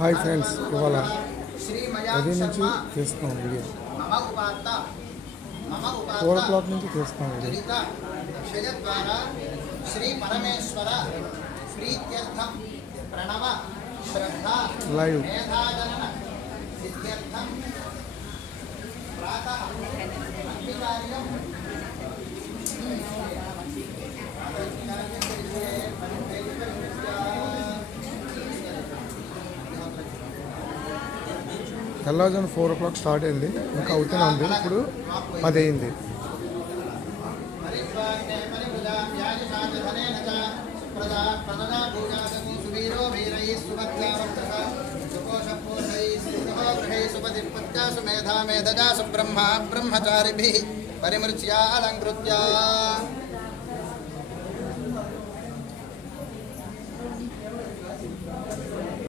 Hi friends, ఇవాళ 10 నుంచి తీస్తున్నాం వీడియో. 4 o'clock నుంచి తీస్తున్నాం వీడియో. శ్రీ పరమేశ్వర ప్రీత్యర్థం ప్రణవ శ్రద్ధ లైవ్ మేధాజనన సిద్ధ్యర్థం ప్రాతః అంబికార్యం తెల్లవారుజామున 4 o'clock స్టార్ట్ అయింది, ఇంకా అవుతూనే ఉంది. ఇప్పుడు 10 అయింది. బ్రహ్మచారి పరిమృత్యా అలంకృత్య